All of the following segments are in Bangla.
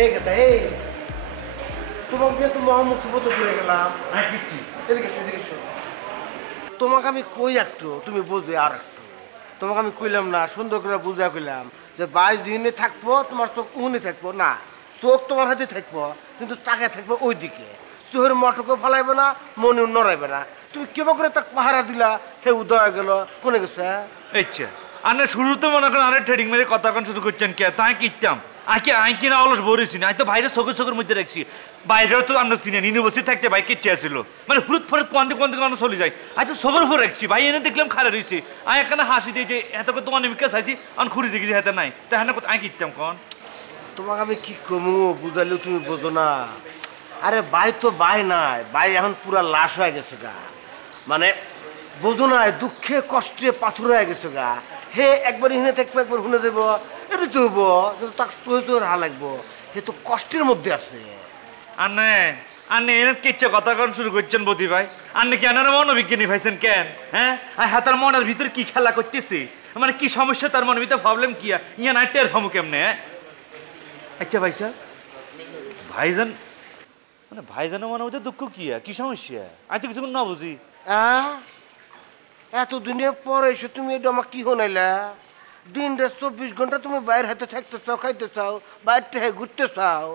এই কথা এই তোমাকে যেহেতু মহামুক্তিবোধ করে গেলাম এদিকে তোমাকে আমি কই একটু তুমি বুঝে আর একটু তোমাকে আমি কইলাম না সুন্দর করে বুঝা কইলাম যে বাইশ দিনে থাকবো তোমার চোখ উনি থাকবো না চোখ তোমার হাতে থাকবো কিন্তু তাকে থাকবো ওই দিকে চোখের মটকও ফেলাইবে না মনে নড়াইবে না তুমি কেমন করে তাকে পাহারা দিলা হে উদয় গেল কোনে গেছে আচ্ছা আনে শুরুতে মনে করেন আরে ট্রেডিং মেরে কথা কন শুরু করছেন কে তাই কিতাম আই কিনা অলস বলেছি না তো বাইরে চোখের মধ্যে রাখছি বাইরেও তো আমরা চিনি ইউনিভার্সিটি থাকতে ভাই কিচ্ছে আসছিল মানে হুরুত ফরত কোন দিকে চলে যায় আচ্ছা চোখের উপর রাখছি ভাই এনে দেখলাম খারাপ রয়েছে আই এখানে হাসি দিয়ে যে এত করে তোমার নিমিকা চাইছি আমি খুঁড়ি দেখি যে হাতে নাই তাই না আই কিতাম কন তোমাকে আমি কি কমু বুঝালেও তুমি বোঝো না আরে ভাই তো ভাই নাই ভাই এখন পুরা লাশ হয়ে গেছে গা মানে বোঝো না দুঃখে কষ্টে পাথর হয়ে গেছে গা হে একবার হিনে থাকবো একবার হুনে দেবো এটা তো হবো কিন্তু তাকে তো হা লাগবো হে তো কষ্টের মধ্যে আছে আনে এর কিচ্ছে কথা কন শুরু করছেন বদি ভাই আন্নে কি আনার মনোবিজ্ঞানী ভাইছেন কেন হ্যাঁ হাতার মনের ভিতরে কি খেলা করতেছে মানে কি সমস্যা তার মনের ভিতরে প্রবলেম কি ইয়া না টের ভামু কেমনে আচ্ছা ভাই স্যার ভাইজান মানে ভাইজানের মনে হচ্ছে দুঃখ কি সমস্যা আমি তো কিছু না বুঝি এতদিনে পরে এসে তুমি এটা আমার কি শোনাইলা দিনটা 24 ঘন্টা তুমি বাইরের হাতে থাকতে চাও খাইতে চাও বাইরে থেকে ঘুরতে চাও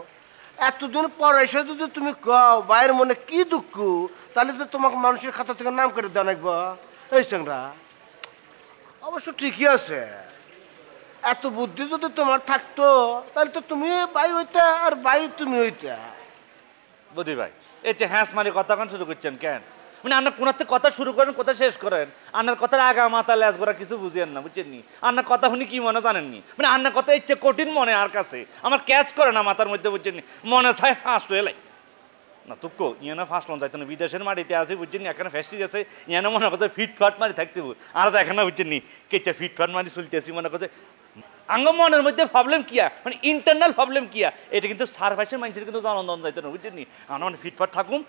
এতদিন পরে এসে যদি তুমি কও বাইরের মনে কি দুঃখ তাহলে তো তোমাকে মানুষের খাতা থেকে নাম কেটে দেওয়া লাগবো এই সঙ্গরা অবশ্য ঠিকই আছে এত বুদ্ধি যদি তোমার থাকতো তাহলে তো তুমি ভাই হইতা আর ভাই তুমি হইতা বদি ভাই এই যে হ্যাঁস মারি কথা কন শুরু করছেন কেন মানে আপনার কোনার থেকে কথা শুরু করেন কথা শেষ করেন আপনার কথার আগা মাথা লেজ করা কিছু বুঝেন না বুঝছেন নি আপনার কথা শুনি কি মনে জানেননি মানে আপনার কথা ইচ্ছে কঠিন মনে আর কাছে আমার ক্যাচ করে না মাথার মধ্যে বুঝছেন নি মনে চাই ফার্স্ট হয়ে লাই না তুকো ইয়ানা ফার্স্ট লন যাইতো না বিদেশের মাটিতে আছে বুঝছেন নি এখানে ফেস্টি আছে ইয়ানা মনে করছে ফিটফাট মারি থাকতে আর দেখেন না বুঝছেন নি কেচা ফিটফাট মারি চলতেছি মনে করছে আঙ্গ মনের মধ্যে প্রবলেম কিয়া মানে ইন্টারনাল প্রবলেম কিয়া এটা কিন্তু সারফেসের মানুষের কিন্তু জনদন যাইতো না বুঝছেন নি আমরা মানে ফিটফাট থাকুম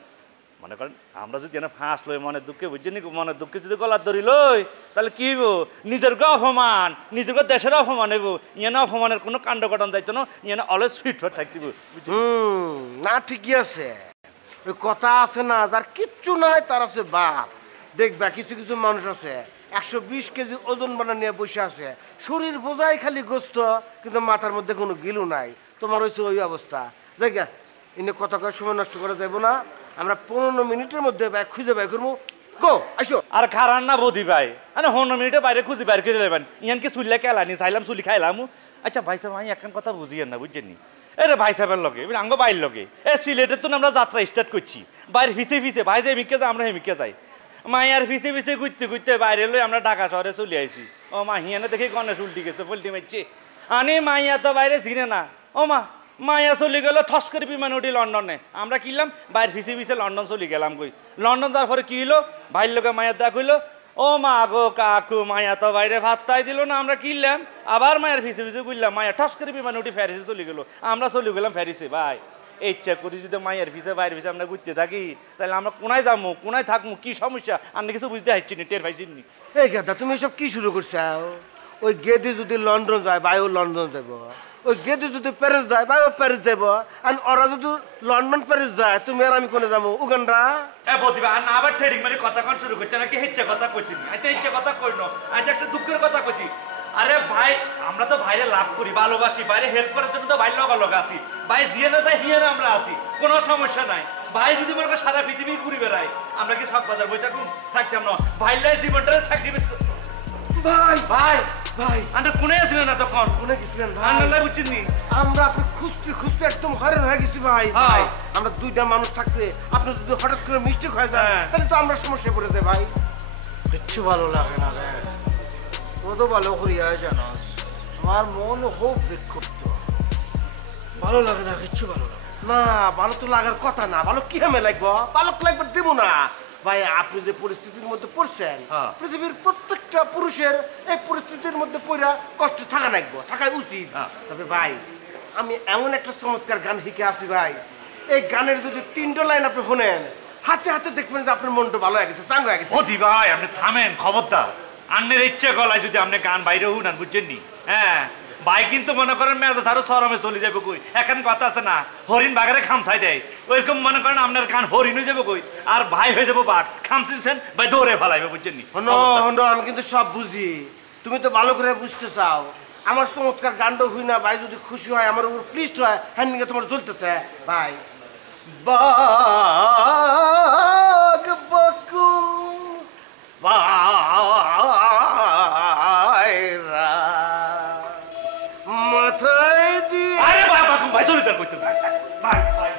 মনে করেন আমরা যদি এনে ফাঁস লই মনের দুঃখে বুঝছেন নি মনের দুঃখে যদি গলার ধরি লই তাহলে কি হইব নিজেরকে অপমান নিজেরকে দেশের অপমান হইব ইয়ানা অপমানের কোনো কাণ্ড ঘটন যাইতো না ইয়ানা অলওয়েজ ফিটফাট থাকতিব না ঠিকই আছে ওই কথা আছে না যার কিচ্ছু নাই তার আছে বাপ দেখবা কিছু কিছু মানুষ আছে 120 কেজি ওজন বানা নিয়ে বসে আছে শরীর বোঝাই খালি গোস্ত কিন্তু মাথার মধ্যে কোনো গিলু নাই তোমার হয়েছে ওই অবস্থা দেখা ইনি কথা কয়ে সময় নষ্ট করে দেবো না আমরা 15 মিনিটের মধ্যে খুঁজে বাই করবো গো আসো আর খারান না বদি ভাই মানে 15 মিনিটে বাইরে খুঁজে বাইরে করে দেবেন ইয়ান কি চুল্লা কেলানি চাইলাম চুলি খাইলাম আচ্ছা ভাই সাহেব আমি এখন কথা বুঝিয়েন না বুঝছেন নি এরে ভাই সাহেবের লগে আঙ্গ বাইর লগে সিলেটের তো আমরা যাত্রা স্টার্ট করছি বাইরে ফিসে ভাই যে হেমিকে যাই আমরা হেমিকে যাই মাইয়ার ফিসে ঘুরতে বাইরে লই আমরা ঢাকা শহরে চলে আইছি ও মা হিয়ানে দেখি গণেশ উল্টি গেছে পল্টি মারছে আনি মাইয়া তো বাইরে চিনে না ও মাইয়া চলে গেল ঠস করে বিমান উঠি লন্ডনে আমরা কিনলাম বাইরে ফিসে লন্ডন চলে গেলাম কই লন্ডন যাওয়ার পরে কি হইলো ভাইয়ের লোকে মায়ের দেখ হইলো ও মা গো কাকু মায়া তো বাইরে ভাত তাই দিল না আমরা কিনলাম আবার মায়ের ফিসে বুঝলাম মায়া ঠস করে বিমান উঠি প্যারিসে চলে গেলো আমরা চলে গেলাম প্যারিসে ভাই ইচ্ছা করি যদি মায়ের ভিসে বাইরের ভিসে আমরা ঘুরতে থাকি তাহলে আমরা কোনায় যাবো কোনায় থাকবো কি সমস্যা আমরা কিছু বুঝতে পারছি না টের পাইছি নি এই কথা তুমি এসব কি শুরু করছো ওই গেদি যদি লন্ডন যায় ভাইও লন্ডন যাব ওই গেদি যদি প্যারিস যায় ভাইও প্যারিস যাব আর ওরা যদি লন্ডন প্যারিস যায় তুমি আর আমি কোনে যাবো উগান্ডা বদিবা আর না আবার ট্রেডিং মানে কথা কন শুরু করছে নাকি হেচ্ছা কথা কইছি আচ্ছা হেচ্ছা কথা কই না আচ্ছা একটা দুঃখের কথা কইছি আরে ভাই আমরা তো বাইরে লাভ করি ভালোবাসি বাইরে হেল্প করার জন্য তো ভাই লগালগ আছি ভাই জিয়ে না যাই হিয়ে না আমরা আছি কোনো সমস্যা নাই ভাই যদি মনে করেন সারা পৃথিবী ঘুরি বেড়াই আমরা কি সব বাজার বই থাকুন থাকতাম না ভাই লাই জীবনটা স্যাক্রিফাইস ভাই ভাই ভাই আমরা কোনে আছিলেন না তখন কোনে গেছিলেন ভাই আমরা বুঝছিনি আমরা আপনি খুঁজতে একদম হয়রান হয়ে গেছি ভাই ভাই আমরা দুইটা মানুষ থাকতে আপনি যদি হঠাৎ করে মিস্টেক হয়ে যায় তাহলে তো আমরা সমস্যায় পড়ে যাই ভাই কিচ্ছু ভালো লাগে না রে কত ভালো করিয়া জানাস আমার মন খুব বিক্ষুব্ধ ভালো লাগে না কিচ্ছু ভালো লাগে না ভালো তো লাগার কথা না ভালো কি হামে লাগবো ভালো লাগবে দেবো না ভাই আপনি যে পরিস্থিতির মধ্যে পড়ছেন পৃথিবীর প্রত্যেকটা পুরুষের এই পরিস্থিতির মধ্যে পড়া কষ্ট থাকা লাগবো থাকাই উচিত তবে ভাই আমি এমন একটা চমৎকার গান শিখে আছি ভাই এই গানের যদি 3টা লাইন আপনি শোনেন হাতে হাতে দেখবেন যে আপনার মনটা ভালো হয়ে গেছে চাঙ্গ হয়ে গেছে অতি ভাই আপনি থামেন খবরদার আন্নের ইচ্ছে গলায় যদি আপনি গান বাইরে হুনান বুঝছেন নি হ্যাঁ ভাই কিন্তু মনে করেন মেজাজ আরো সরমে চলে যাবে কই এখন কথা আছে না হরিণ বাগারে খামসাই দেয় ওইরকম মনে করেন আপনার কান হরিণ হয়ে যাবে কই আর ভাই হয়ে যাবো বাঘ খামছিলছেন ভাই দৌড়ে ফেলাইবে বুঝছেন নি আমি কিন্তু সব বুঝি তুমি তো ভালো করে বুঝতে চাও আমার চমৎকার গান্ড হই না ভাই যদি খুশি হয় আমার উপর প্লিজ হয় হ্যাঁ নিয়ে তোমার জ্বলতেছে ভাই বাগ বকুম বাইরা মাথায় দিয়ে আরে বাবা ভাই চলে যান কইতে ভাই ভাই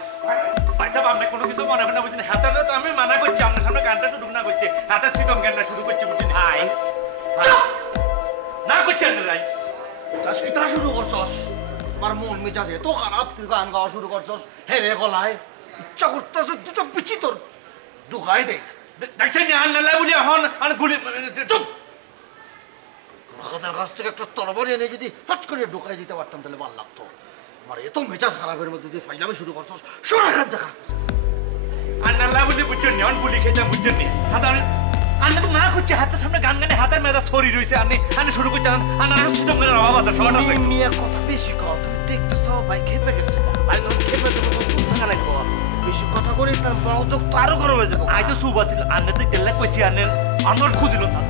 ভাই সাহেব আপনি কোনো কিছু মনে হয় না বুঝছেন হাতাটা তো আমি মানা করছি আপনার সামনে গানটা শুরু না করছে হাতে শীতম গানটা শুরু করছি বুঝছেন ভাই না করছেন ভাই গীতা শুরু করছস আমার মন মেজাজ এত খারাপ তুই গান গাওয়া শুরু করছস হেরে গলায় ইচ্ছা করতেছ দুটো পিছি তোর ঢুকাই দে দেখছেন না আন্নাল্লাহ বলি এখন আর গুলি চুপ কাকার কাছ থেকে একটা তরবারি এনে যদি টাচ করে ঢুকাই দিতে পারতাম তাহলে ভালো লাগতো আমার এত মেজাজ খারাপের মধ্যে তুই ফাইলামে শুরু করছস শোনা দেখা আন্নাল্লাহ বলি বুঝছেন না গুলি খেতে বুঝছেন না হাতে আন্না তো না করছে হাতের সামনে গান গানে হাতের মেজাজ সরি রইছে আন্নে শুরু করছেন আন্নার শীতম গানের অভাব আছে সবার আছে মিয়া কথা বেশি কর তুমি দেখতেছো ভাই খেপে গেছে ভাই যখন খেপে যাবো তখন থাকা লাগবো বেশি কথা বলিস তার মনোযোগ তো আরো গরম হয়ে যাবো আই তো সুবাসিল আন্নে তো গেলে কইছি আন্নের খুঁজিল না